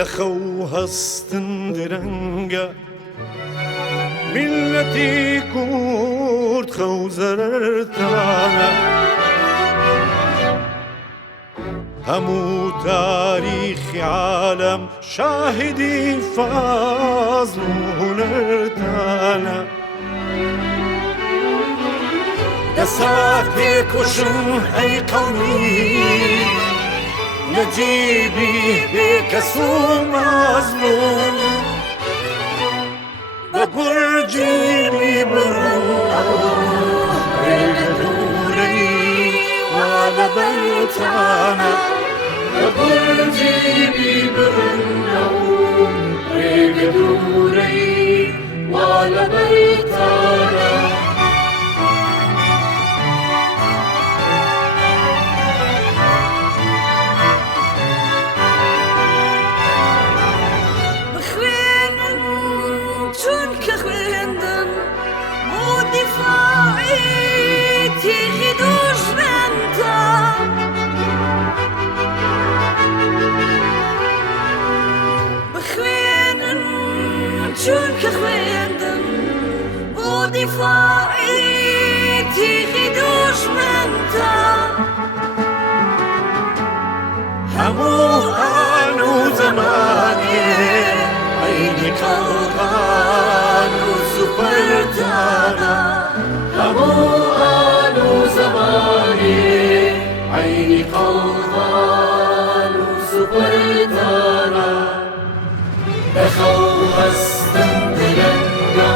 لخو هستن درنگا ملتی کرد خو زررتانا همو تاریخ عالم شاهدی فضل و هنرتانا دسات بكشم أي قومي نجيبي بكسو مظلوم ببرجي بروح بقدوري وعلى بيتانا ببرجي بروح بقدوري وعلى بيتانا چون که خویندم با دفاعی تیغی دشمن تا همو آنو زمانی عینی قلقان و سپرتانا همو آنو زمانی عینی قلقان و سپرتانا بخو هستن دلنگا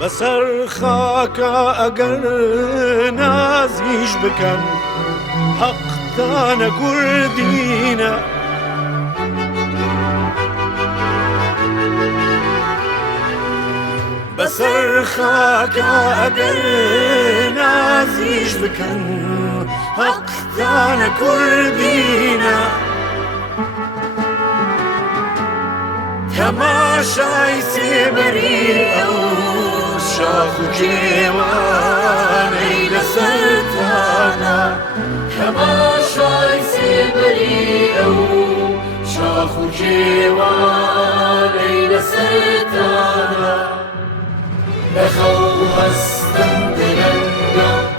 بسر خاکا اگر نازیش بکن حق تانا کردینا بسر خاکا اگر نازیش بکن حق تانا کردینا تماشای سبری او شاخ و کیوان ای لسرتانا تماشای سبری او شاخ و کیوان ای لسرتانا بخو هستن دلنگا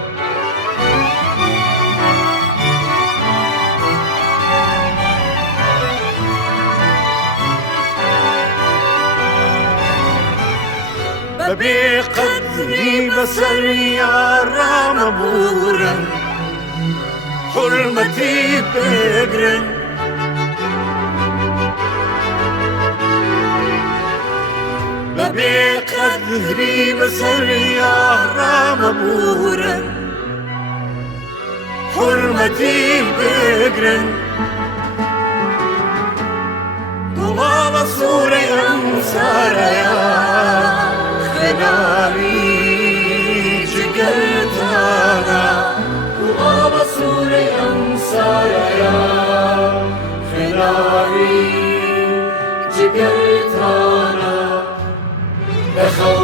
بقدري بسر يا رام بورا حرمتي بقرن بقدري بسر يا رام بورا حرمتي بقرن ضلال صوري أنصار يا خلالي جگرتانا وغاب صوري أنصار يا خلالي جگرتانا بخو